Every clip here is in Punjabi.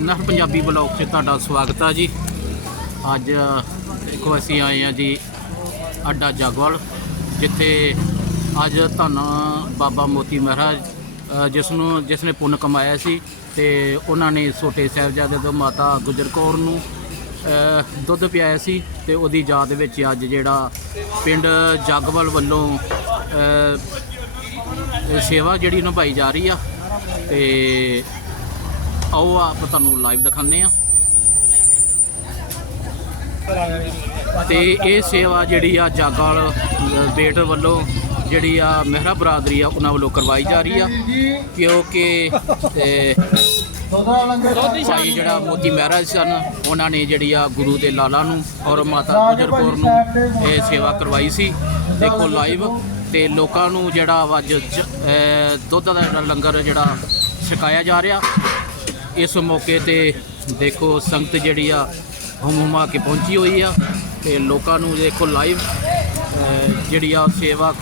ਨਹਰ ਪੰਜਾਬੀ ਬਲੌਗ 'ਚ ਤੁਹਾਡਾ ਸਵਾਗਤ ਆ ਜੀ। ਅੱਜ ਦੇਖੋ ਅਸੀਂ ਆਏ ਆ ਜੀ ਅੱਡਾ ਜਾਗਵਾਲ, ਜਿੱਥੇ ਅੱਜ ਧੰਨ ਬਾਬਾ ਮੋਤੀ ਮਹਾਰਾਜ ਜਿਸ ਨੂੰ ਜਿਸ ਨੇ ਪੁੰਨ ਕਮਾਇਆ ਸੀ ਤੇ ਉਹਨਾਂ ਨੇ ਛੋਟੇ ਸਾਹਿਬਜ਼ਾਦੇ ਤੋਂ ਮਾਤਾ ਗੁਜਰ ਕੌਰ ਨੂੰ ਦੁੱਧ ਪਿਆਇਆ ਸੀ ਤੇ ਉਹਦੀ ਯਾਦ ਵਿੱਚ ਅੱਜ ਜਿਹੜਾ ਪਿੰਡ ਜਾਗਵਾਲ ਵੱਲੋਂ ਸੇਵਾ ਜਿਹੜੀ ਨਿਭਾਈ ਜਾ ਰਹੀ ਆ ਤੇ ਆਓ ਆਪ ਤੁਹਾਨੂੰ ਲਾਈਵ ਦਿਖਾਉਂਦੇ ਆ ਤੇ ਇਹ ਸੇਵਾ ਜਿਹੜੀ ਆ ਜਾਗਾਲ ਬੇਟ ਵੱਲੋਂ ਜਿਹੜੀ ਆ ਮਹਿਰਾ ਬਰਾਦਰੀ ਆ, ਉਹਨਾਂ ਵੱਲੋਂ ਕਰਵਾਈ ਜਾ ਰਹੀ ਆ। ਕਿਉਂਕਿ, ਤੇ ਭਾਈ ਜਿਹੜਾ ਮੋਤੀ ਮਹਾਰਾਜ ਸਨ, ਉਹਨਾਂ ਨੇ ਜਿਹੜੀ ਆ ਗੁਰੂ ਦੇ ਲਾਲਾ ਨੂੰ ਔਰ ਮਾਤਾ ਗੁਜਰ ਕੌਰ ਨੂੰ ਇਹ ਸੇਵਾ ਕਰਵਾਈ ਸੀ। ਦੇਖੋ ਲਾਈਵ ਤੇ ਲੋਕਾਂ ਨੂੰ ਜਿਹੜਾ ਵਾ ਅੱਜ ਦੁੱਧ ਦਾ ਜਿਹੜਾ ਲੰਗਰ ਜਿਹੜਾ ਛਕਾਇਆ ਜਾ ਰਿਹਾ। ਇਸ ਮੌਕੇ ਤੇ ਦੇਖੋ ਸੰਗਤ ਜਿਹੜੀ ਆ ਹੁਮ ਹੁਮਾ ਕੇ ਪਹੁੰਚੀ ਹੋਈ ਆ ਤੇ ਲੋਕਾਂ ਨੂੰ ਦੇਖੋ ਲਾਈਵ ਜਿਹੜੀ ਆ ਸੇਵਾ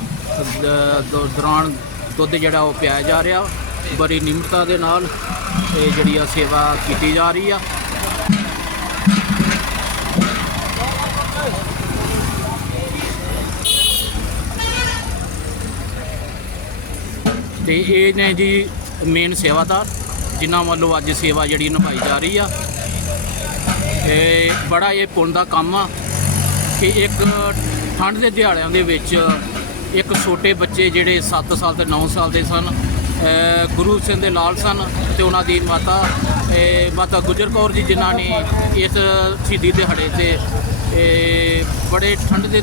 ਦੌਰਾਨ ਦੁੱਧ ਜਿਹੜਾ ਉਹ ਪਿਆਇਆ ਜਾ ਰਿਹਾ। ਬੜੀ ਨਿਮਰਤਾ ਦੇ ਨਾਲ ਇਹ ਜਿਹੜੀ ਆ ਸੇਵਾ ਕੀਤੀ ਜਾ ਰਹੀ ਆ। ਤੇ ਇਹ ਨੇ ਜੀ ਮੇਨ ਸੇਵਾਦਾਰ। ਜਿਨ੍ਹਾਂ ਵੱਲੋਂ ਅੱਜ ਸੇਵਾ ਜਿਹੜੀ ਨਿਭਾਈ ਜਾ ਰਹੀ ਆ। ਤੇ ਬੜਾ ਇਹ ਪੁੰਨ ਦਾ ਕੰਮ ਆ ਕਿ ਇੱਕ ਠੰਡ ਦੇ ਦਿਹਾੜਿਆਂ ਦੇ ਵਿੱਚ ਇੱਕ ਛੋਟੇ ਬੱਚੇ ਜਿਹੜੇ 7 ਸਾਲ ਤੇ 9 ਸਾਲ ਦੇ ਸਨ ਗੁਰੂ ਸਿੰਘ ਦੇ ਲਾਲ ਸਨ ਤੇ ਉਹਨਾਂ ਦੀ ਮਾਤਾ ਮਾਤਾ ਗੁਜਰ ਕੌਰ ਜੀ ਜਿਨ੍ਹਾਂ ਨੇ ਇਸ ਸ਼ਹੀਦੀ ਦਿਹਾੜੇ ਤੇ ਬੜੇ ਠੰਡ ਦੇ,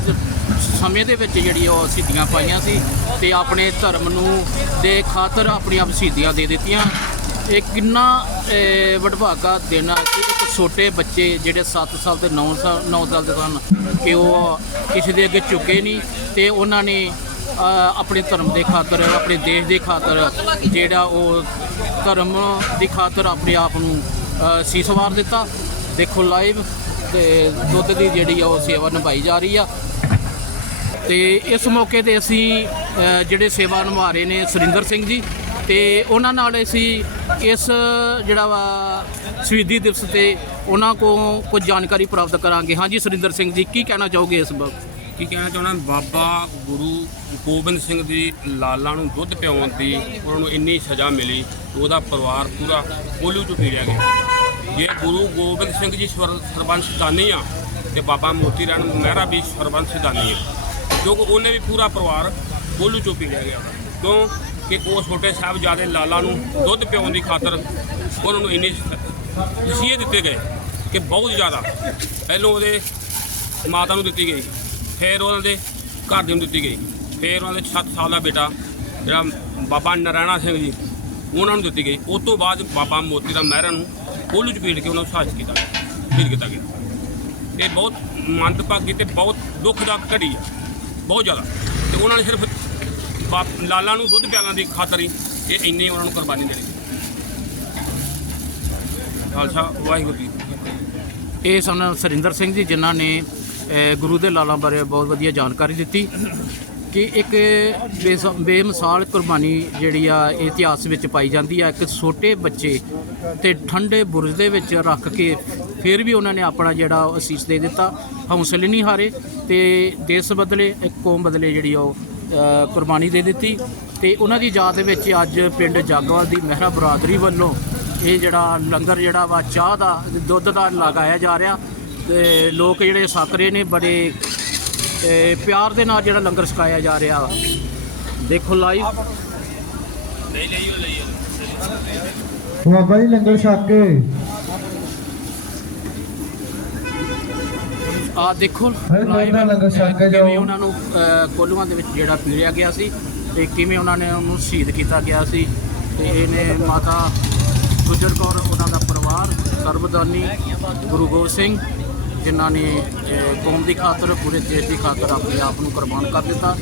ਸਮੇਂ ਦੇ ਵਿੱਚ ਜਿਹੜੀ ਉਹ ਸ਼ਹੀਦੀਆਂ ਪਾਈਆਂ ਸੀ ਤੇ ਆਪਣੇ ਧਰਮ ਨੂੰ ਦੇ ਖਾਤਰ ਆਪਣੀਆਂ ਸ਼ਹੀਦੀਆਂ ਦੇ ਦਿੱਤੀਆਂ। ਇਹ ਕਿੰਨਾ ਵਡਭਾਗਾ ਦੇਣਾ ਕਿ ਇੱਕ ਛੋਟੇ ਬੱਚੇ ਜਿਹੜੇ 7 ਸਾਲ ਤੇ 9 ਸਾਲ 9 ਸਾਲ ਦੇ ਸਨ ਕਿ ਉਹ ਕਿਸੇ ਦੇ ਅੱਗੇ ਝੁਕੇ ਨਹੀਂ ਤੇ ਉਹਨਾਂ ਨੇ ਆਪਣੇ ਧਰਮ ਦੇ ਖਾਤਰ ਆਪਣੇ ਦੇਸ਼ ਦੇ ਖਾਤਰ ਜਿਹੜਾ ਉਹ ਧਰਮ ਦੀ ਖਾਤਰ ਆਪਣੇ ਆਪ ਨੂੰ ਅਹ, ਸੀਸ ਵਾਰ ਦਿੱਤਾ। ਦੇਖੋ ਲਾਈਵ ਤੇ ਦੁੱਧ ਦੀ ਜਿਹੜੀ ਆ ਉਹ ਸੇਵਾ ਨਿਭਾਈ ਜਾ ਰਹੀ ਆ। ਤੇ ਇਸ ਮੌਕੇ ਤੇ ਅਸੀਂ ਜਿਹੜੇ ਸੇਵਾ ਨਿਭਾ ਰਹੇ ਨੇ ਸੁਰਿੰਦਰ ਸਿੰਘ ਜੀ ਤੇ ਉਹਨਾਂ ਨਾਲ ਅਸੀਂ ਇਸ ਜਿਹੜਾ ਵਾ ਸ਼ਹੀਦੀ ਦਿਵਸ ਤੇ ਉਹਨਾਂ ਕੋਲ ਕੁਝ ਜਾਣਕਾਰੀ ਪ੍ਰਾਪਤ ਕਰਾਂਗੇ। ਹਾਂਜੀ, ਸੁਰਿੰਦਰ ਸਿੰਘ ਜੀ, ਕੀ ਕਹਿਣਾ ਚਾਹੋਗੇ ਇਸ ਬਾਬਤ? ਕੀ ਕਹਿਣਾ ਚਾਹੁੰਦਾ? ਬਾਬਾ ਗੁਰੂ ਗੋਬਿੰਦ ਸਿੰਘ ਦੀ ਲਾਲਾਂ ਨੂੰ ਦੁੱਧ ਪਿਆਉਣ ਦੀ ਉਹਨਾਂ ਨੂੰ ਇੰਨੀ ਸਜ਼ਾ ਮਿਲੀ ਉਹਦਾ ਪਰਿਵਾਰ ਪੂਰਾ ਕੋਲੂ ਚ ਪੀੜਿਆ ਗਿਆ। ਜੇ ਗੁਰੂ ਗੋਬਿੰਦ ਸਿੰਘ ਜੀ ਸਵਰ- ਸਰਬੰਸ ਦਾਨੀ ਆ ਤੇ ਬਾਬਾ ਮੋਤੀ ਰਾਣ ਮਹਿਰਾ ਵੀ ਸਰਬੰਸ ਦਾਨੀ ਆ, ਕਿਉਂਕਿ ਉਹਨੇ ਵੀ ਪੂਰਾ ਪਰਿਵਾਰ ਕੋਲੂ ਚੋਂ ਪੀੜਿਆ ਗਿਆ। ਕਿਉਂ ਕਿ ਉਹ ਛੋਟੇ ਸਾਹਿਬਜ਼ਾਦੇ ਲਾਲਾ ਨੂੰ ਦੁੱਧ ਪਿਆਉਣ ਦੀ ਖਾਤਰ ਉਹਨਾਂ ਨੂੰ ਇੰਨੇ ਨਸੀਹੇ ਦਿੱਤੇ ਗਏ ਕਿ ਬਹੁਤ ਜ਼ਿਆਦਾ ਪਹਿਲੋਂ ਉਹਦੇ ਮਾਤਾ ਨੂੰ ਦਿੱਤੀ ਗਈ, ਫਿਰ ਉਹਨਾਂ ਦੇ ਘਰ ਦੇ ਨੂੰ ਦਿੱਤੀ ਗਈ, ਫਿਰ ਉਹਨਾਂ ਦੇ 7 ਸਾਲ ਦਾ ਬੇਟਾ ਜਿਹੜਾ ਬਾਬਾ ਨਰਾਇਣਾ ਸਿੰਘ ਜੀ, ਉਹਨਾਂ ਨੂੰ ਦਿੱਤੀ ਗਈ। ਉਸ ਤੋਂ ਬਾਅਦ ਬਾਬਾ ਮੋਤੀ ਰਾਮ ਮਹਿਰਾ ਨੂੰ ਕੋਲੂ ਚ ਪੀੜ ਕੇ ਉਹਨਾਂ ਨੂੰ ਸਾਜ ਕੀਤਾ ਸ਼ਹੀਦ ਕੀਤਾ ਗਿਆ। ਇਹ ਬਹੁਤ ਮੰਦਭਾਗੀ ਤੇ ਬਹੁਤ ਦੁੱਖਦਾਇਕ ਘੜੀ ਆ, ਬਹੁਤ ਜ਼ਿਆਦਾ। ਤੇ ਉਹਨਾਂ ਨੇ ਸਿਰਫ ਬਾਪ- ਲਾਲਾ ਨੂੰ ਦੁੱਧ ਪਿਆਲਾਂ ਦੀ ਖਾਤਰ ਹੀ ਇਹ ਇੰਨੀ ਉਹਨਾਂ ਨੂੰ ਕੁਰਬਾਨੀ ਦੇਣੀ। ਖਾਲਸਾ, ਵਾਹਿਗੁਰੂ ਜੀ ਇਹ ਸਨ ਸੁਰਿੰਦਰ ਸਿੰਘ ਜੀ, ਜਿਨ੍ਹਾਂ ਨੇ ਗੁਰੂ ਦੇ ਲਾਲਾਂ ਬਾਰੇ ਬਹੁਤ ਵਧੀਆ ਜਾਣਕਾਰੀ ਦਿੱਤੀ ਕਿ ਇੱਕ ਬੇਸ- ਬੇਮਿਸਾਲ ਕੁਰਬਾਨੀ ਜਿਹੜੀ ਆ ਇਤਿਹਾਸ ਵਿੱਚ ਪਾਈ ਜਾਂਦੀ ਆ। ਇੱਕ ਛੋਟੇ ਬੱਚੇ ਤੇ ਠੰਡੇ ਬੁਰਜ ਦੇ ਵਿੱਚ ਰੱਖ ਕੇ ਫਿਰ ਵੀ ਉਹਨਾਂ ਨੇ ਆਪਣਾ ਜਿਹੜਾ ਅਸੀਸ ਦੇ ਦਿੱਤਾ। ਹੌਸਲੇ ਨਹੀਂ ਹਾਰੇ ਤੇ ਦੇਸ਼ ਬਦਲੇ, ਇੱਕ ਕੌਮ ਬਦਲੇ ਜਿਹੜੀ ਉਹ ਕੁਰਬਾਨੀ ਦੇ ਦਿੱਤੀ ਤੇ ਉਹਨਾਂ ਦੀ ਯਾਦ ਦੇ ਵਿੱਚ ਅੱਜ ਪਿੰਡ ਜਾਗਵਾਲ ਦੀ ਮਹਿਰਾ ਬਰਾਦਰੀ ਵੱਲੋਂ ਇਹ ਜਿਹੜਾ ਲੰਗਰ ਜਿਹੜਾ ਵਾ, ਚਾਹ ਦਾ, ਦੁੱਧ ਦਾ ਲਗਾਇਆ ਜਾ ਰਿਹਾ ਤੇ ਲੋਕ ਜਿਹੜੇ ਛਕ ਰਹੇ ਨੇ ਬੜੇ ਪਿਆਰ ਦੇ ਨਾਲ ਜਿਹੜਾ ਲੰਗਰ ਛਕਾਇਆ ਜਾ ਰਿਹਾ ਵਾ। ਦੇਖੋ ਲਾਈਵ ਬਾਬਾ ਜੀ ਲੰਗਰ ਛਕ ਕੇ ਆ ਦੇਖੋ ਕੇ ਕਿਵੇਂ। ਉਹਨਾਂ ਨੂੰ ਕੋਲੂਆਂ ਦੇ ਵਿੱਚ ਜਿਹੜਾ ਪੀੜਿਆ ਗਿਆ ਸੀ ਤੇ ਕਿਵੇਂ ਉਹਨਾਂ ਨੇ ਉਹਨੂੰ ਸ਼ਹੀਦ ਕੀਤਾ ਗਿਆ ਸੀ ਤੇ ਇਹਨੇ ਮਾਤਾ ਗੁਜਰ ਕੌਰ ਉਹਨਾਂ ਦਾ ਪਰਿਵਾਰ ਸਰਬਦਾਨੀ ਗੁਰੂ ਗੋਬਿੰਦ ਸਿੰਘ ਜਿਨ੍ਹਾਂ ਨੇ ਕੌਮ ਦੀ ਖਾਤਰ ਪੂਰੇ ਦੇਸ਼ ਦੀ ਖਾਤਰ ਆਪਣੇ ਆਪ ਨੂੰ ਕੁਰਬਾਨ ਕਰ ਦਿੱਤਾ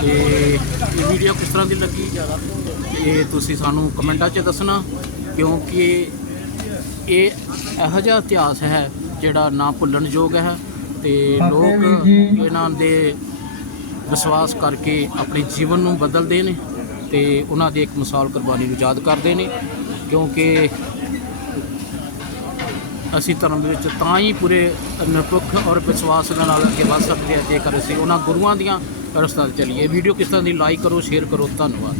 ਤੇ ਇਹ ਵੀਡੀਓ ਕਿਸ ਤਰ੍ਹਾਂ ਦੀ ਲੱਗੀ ਇਹ ਤੁਸੀਂ ਸਾਨੂੰ ਕਮੈਂਟਾਂ 'ਚ ਦੱਸਣਾ ਕਿਉਂਕਿ ਇਹ ਇਹੋ ਜਿਹਾ ਇਤਿਹਾਸ ਹੈ ਜਿਹੜਾ ਨਾ ਭੁੱਲਣ ਯੋਗ ਹੈ ਤੇ ਲੋਕ। ਇਹਨਾਂ ਦੇ ਵਿਸ਼ਵਾਸ ਕਰਕੇ ਆਪਣੇ ਜੀਵਨ ਨੂੰ ਬਦਲਦੇ ਨੇ ਤੇ ਉਹਨਾਂ ਦੀ ਇੱਕ ਮਿਸਾਲ ਕੁਰਬਾਨੀ ਨੂੰ ਯਾਦ ਕਰਦੇ ਨੇ ਕਿਉਂਕਿ ਅਸੀਂ ਧਰਮ ਦੇ ਵਿੱਚ ਤਾਂ ਹੀ ਪੂਰੇ ਨਿਰਪੱਖ ਔਰ ਵਿਸ਼ਵਾਸ ਨਾਲ ਅੱਗੇ ਵੱਧ ਸਕਦੇ ਹਾਂ ਜੇਕਰ ਅਸੀਂ ਉਹਨਾਂ ਗੁਰੂਆਂ ਦੀਆਂ ਰਸਤਾ ਚੱਲੀਏ। ਵੀਡੀਓ ਕਿਸ ਤਰ੍ਹਾਂ ਦੀ? ਲਾਈਕ ਕਰੋ ਸ਼ੇਅਰ ਕਰੋ। ਧੰਨਵਾਦ।